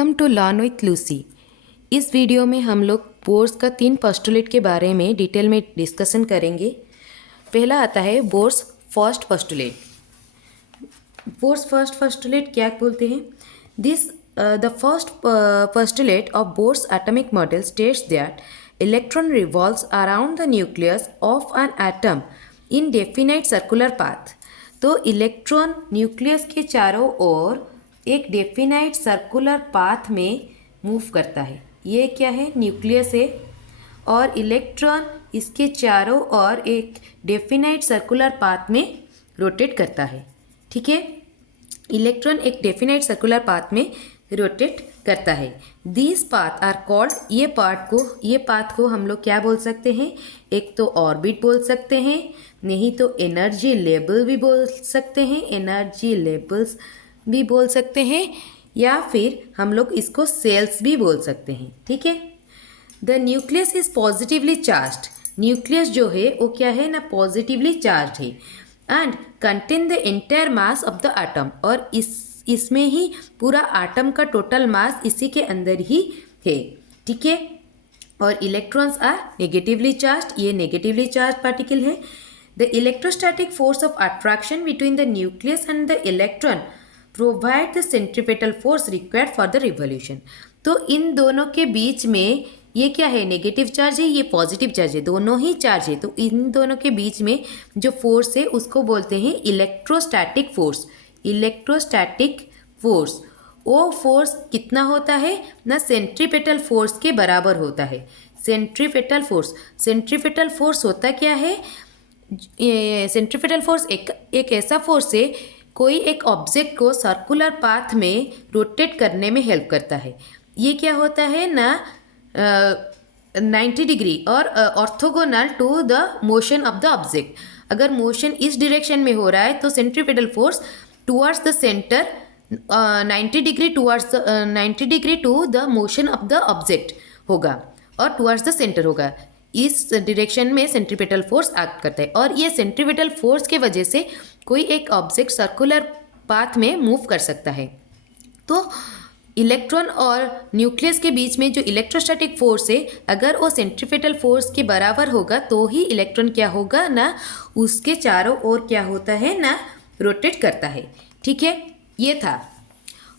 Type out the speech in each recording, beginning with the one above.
Welcome to learn with Lucy. इस video में हम लोग बोर्स का 3 पोस्टुलेट के बारे में डिटेल में डिस्कशन करेंगे। पहला आता है Bohr's first postulate. Bohr's first postulate क्या बोलते हैं? The first postulate of Bohr's atomic model states that electron revolves around the nucleus of an atom in definite circular path. तो इलेक्ट्रॉन न्यूक्लियस के चारों ओर एक डेफिनाइट सर्कुलर पाथ में move करता है। ये क्या है? न्यूक्लियस है और इलेक्ट्रॉन इसके चारों ओर एक डेफिनाइट सर्कुलर पाथ में रोटेट करता है। ठीक है, इलेक्ट्रॉन एक डेफिनाइट सर्कुलर पाथ में रोटेट करता है। दीज पाथ आर कॉल्ड, ये पाथ को हम लोग क्या बोल सकते हैं? एक तो ऑर्बिट बोल सकते हैं, नहीं तो एनर्जी लेवल भी बोल सकते हैं, एनर्जी लेवल्स भी बोल सकते हैं, या फिर हम लोग इसको सेल्स भी बोल सकते हैं। ठीक है, the nucleus is positively charged. Nucleus जो है वो क्या है ना, पॉजिटिवली चार्ज है and contain the entire mass of the atom. और इसमें ही पूरा एटम का टोटल मास इसी के अंदर ही है। ठीक है, और इलेक्ट्रॉन्स आर नेगेटिवली चार्ज, ये नेगेटिवली चार्ज पार्टिकल है। The electrostatic force of attraction between the nucleus and the electron provide the centripetal force required for the revolution. तो इन दोनों के बीच में ये क्या है? नेगेटिव चार्ज है, ये पॉजिटिव चार्ज है, दोनों ही चार्ज है। तो इन दोनों के बीच में जो फोर्स है उसको बोलते हैं इलेक्ट्रोस्टैटिक फोर्स। इलेक्ट्रोस्टैटिक फोर्स, वो फोर्स कितना होता है ना, सेंट्रीपेटल फोर्स के बराबर होता है। सेंट्रीपेटल फोर्स होता क्या है? सेंट्रीपेटल फोर्स एक ऐसा फोर्स है, कोई एक ऑब्जेक्ट को सर्कुलर पाथ में रोटेट करने में हेल्प करता है। ये क्या होता है ना, 90 डिग्री और orthogonal to the motion of the object. अगर मोशन इस डायरेक्शन में हो रहा है तो centripetal force towards the centre 90 degree to the motion of the object होगा और टुवर्ड्स द सेंटर होगा। इस डायरेक्शन में सेंट्रीपेटल फोर्स एक्ट करता है और ये सेंट्रीपेटल फोर्स के वजह से कोई एक ऑब्जेक्ट सर्कुलर पाथ में मूव कर सकता है। तो इलेक्ट्रॉन और न्यूक्लियस के बीच में जो इलेक्ट्रोस्टैटिक फोर्स है, अगर वो सेंट्रीपेटल फोर्स के बराबर होगा तो ही इलेक्ट्रॉन क्या होगा ना, उसके चारों ओर क्या होता है ना, रोटेट करता है। ठीक है, ये था।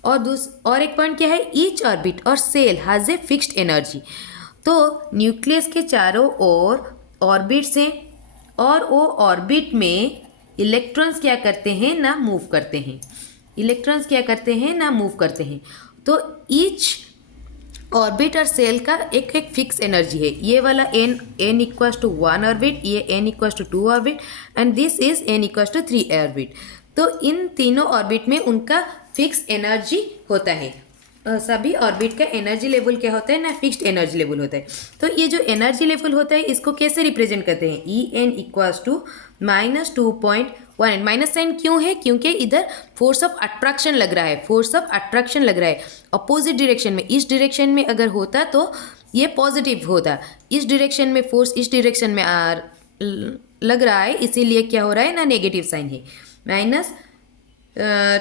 और एक पॉइंट क्या है? ईच ऑर्बिट और shell has a fixed energy. तो न्यूक्लियस के चारों ओर ऑर्बिट्स हैं और वो ऑर्बिट में इलेक्ट्रॉन्स क्या करते हैं ना, मूव करते हैं। इलेक्ट्रॉन्स क्या करते हैं ना, मूव करते हैं। तो ईच ऑर्बिट और सेल का एक एक फिक्स एनर्जी है। ये वाला n इक्वल्स टू 1 ऑर्बिट, ये n equals to 2 orbit and this is n equals to 3 orbit. तो इन तीनों ऑर्बिट में उनका फिक्स एनर्जी होता है। सभी ऑर्बिट का एनर्जी लेवल क्या होता है ना, फिक्स्ड एनर्जी लेवल होता है। तो ये जो एनर्जी लेवल होता है इसको कैसे रिप्रेजेंट करते हैं? En equals to -2.1। Minus sign क्यों है? क्योंकि इधर फोर्स ऑफ अट्रैक्शन लग रहा है, अपोजिट डायरेक्शन में। इस डायरेक्शन में अगर होता तो ये पॉजिटिव होता, इस डायरेक्शन में फोर्स इस डायरेक्शन में लग रहा है, इसीलिए क्या हो रहा है ना, नेगेटिव साइन है। Minus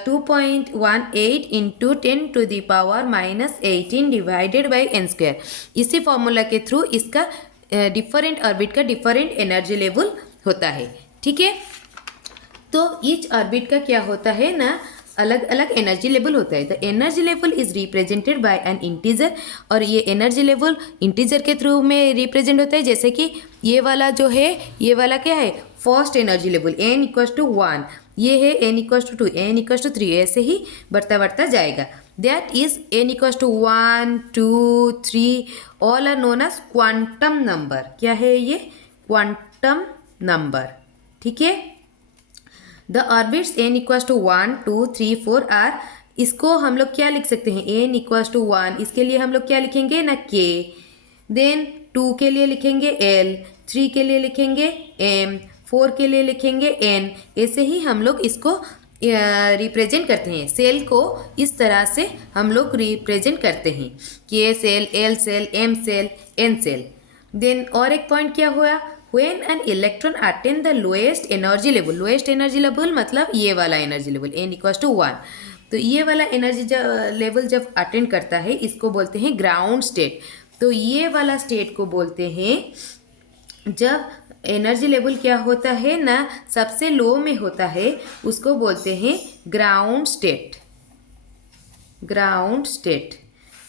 2.18 into 10⁻−18 divided by n²। इसी फॉर्मूला के थ्रू इसका डिफरेंट ऑर्बिट का डिफरेंट एनर्जी लेवल होता है। ठीक है, तो ईच ऑर्बिट का क्या होता है ना, अलग अलग एनर्जी लेवल होता है। The energy level is represented by N integer, और ये एनर्जी लेवल इंटीजर के थ्रू में रिप्रेजेंट होता है। जैसे कि ये वाला जो है, ये वाला क्या है? First energy level n equals to 1, ये है n equals to 2, n equals to 3, ऐसे ही बढ़ता जाएगा। That is n equals to 1, 2, 3 all are known as quantum number. क्या है ये? Quantum number. ठीक है, the orbits n equals to 1, 2, 3, 4 are, इसको हम लोग क्या लिख सकते हैं? n इक्वल्स टू 1, इसके लिए हम लोग क्या लिखेंगे ना, k। देन 2 के लिए लिखेंगे l, 3 के लिए लिखेंगे m, 4 के लिए लिखेंगे n। ऐसे ही हम लोग इसको रिप्रेजेंट करते हैं। सेल को इस तरह से हम लोग रिप्रेजेंट करते हैं, k shell, l shell, m shell, n shell. Then और एक पॉइंट क्या हुआ? When an electron attain the lowest energy level मतलब ये वाला energy level n equals to 1, तो ये वाला एनर्जी लेवल जब अटेंड करता है इसको बोलते हैं ग्राउंड स्टेट। तो ये वाला स्टेट को बोलते हैं जब एनर्जी लेवल क्या होता है ना सबसे लो में होता है, उसको बोलते हैं ground state. Ground state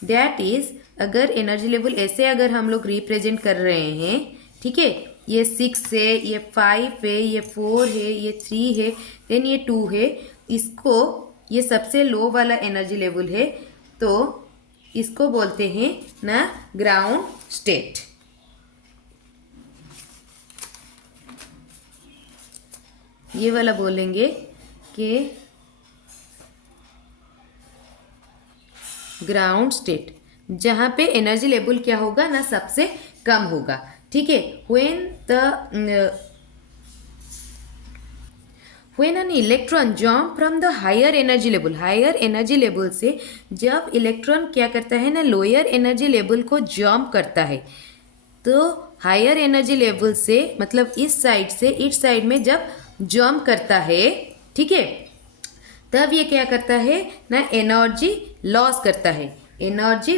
that is, अगर एनर्जी लेवल ऐसे अगर हम लोग रिप्रेजेंट कर रहे हैं, ठीक है, ये 6 है, ये 5 है, ये 4 है, ये 3 है, देन ये 2 है, इसको ये सबसे लो वाला एनर्जी लेवल है, तो इसको बोलते हैं ना ग्राउंड स्टेट। ये वाला बोलेंगे कि ग्राउंड स्टेट, जहाँ पे एनर्जी लेवल क्या होगा ना सबसे कम होगा, ठीक है। when an electron jump from the higher energy level, higher energy level से जब इलेक्ट्रॉन क्या करता है ना लोअर एनर्जी लेवल को जंप करता है, तो हायर एनर्जी लेवल से मतलब इस साइड से इस साइड में जब जंप करता है, ठीक है, तब ये क्या करता है ना एनर्जी लॉस करता है, एनर्जी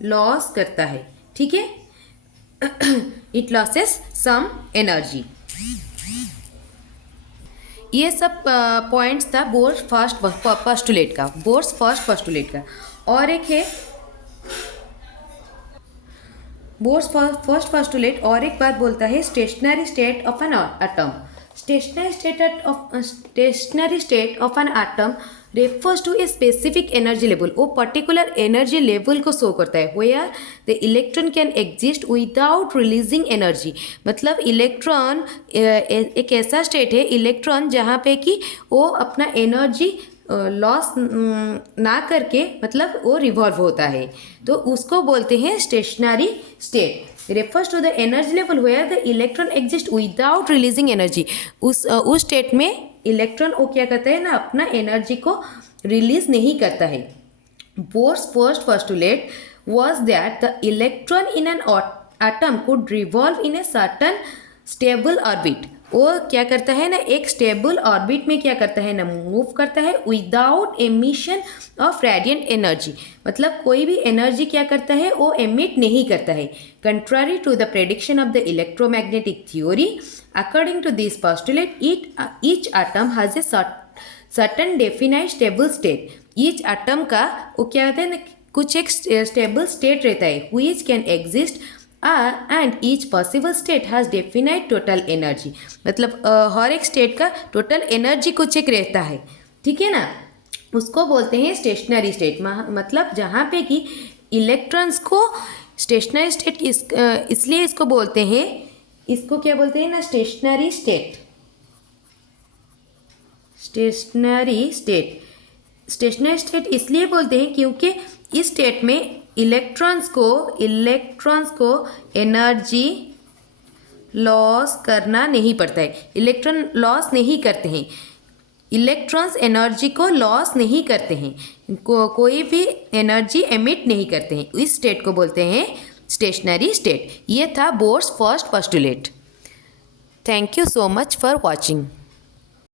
लॉस करता है, ठीक है। It loses some energy. ये सब पॉइंट्स था बोर्स फर्स्ट पोस्टुलेट का, बोर्स फर्स्ट पोस्टुलेट का। और एक है बोर्स फर्स्ट पोस्टुलेट, और एक बात बोलता है stationary state of an atom. Stationary state of an atom refers to a specific energy level, वो पर्टिकुलर एनर्जी लेवल को शो करता है, where the electron can exist without releasing energy. मतलब इलेक्ट्रॉन एक ऐसा स्टेट है, इलेक्ट्रॉन जहाँ पे कि वो अपना एनर्जी लॉस ना करके मतलब वो रिवॉल्व होता है, तो उसको बोलते हैं stationary state. Refers to the energy level where the electron exist without releasing energy. उस स्टेट में इलेक्ट्रॉन वो क्या करता है ना अपना एनर्जी को रिलीज नहीं करता है। Bohr's first postulate was that the electron in an atom could revolve in a certain stable orbit। वो क्या करता है ना एक स्टेबल ऑर्बिट में क्या करता है ना मूव करता है without emission of radiant energy. मतलब कोई भी एनर्जी क्या करता है वो एमिट नहीं करता है। Contrary to the prediction of the electromagnetic theory, according to this postulate each atom has a certain definite stable state. Each atom का वो क्या होता है ना कुछ एक स्टेबल स्टेट रहता है which can exist and each possible state has definite total energy. मतलब हर एक स्टेट का टोटल एनर्जी कुछ एक रहता है, ठीक है ना, उसको बोलते हैं स्टेशनरी स्टेट। मतलब जहाँ पे कि इलेक्ट्रॉन्स को स्टेशनरी स्टेट इसलिए इसको बोलते हैं, इसको क्या बोलते हैं ना स्टेशनरी स्टेट। स्टेशनरी स्टेट इसलिए बोलते हैं क्योंकि इस स्टेट में इलेक्ट्रॉन्स को एनर्जी लॉस करना नहीं पड़ता है। इलेक्ट्रॉन लॉस नहीं करते हैं, इलेक्ट्रॉन्स एनर्जी को लॉस नहीं करते हैं, कोई भी एनर्जी एमिट नहीं करते हैं। इस स्टेट को बोलते हैं स्टेशनरी स्टेट। ये था Bohr's first postulate. Thank you so much for watching.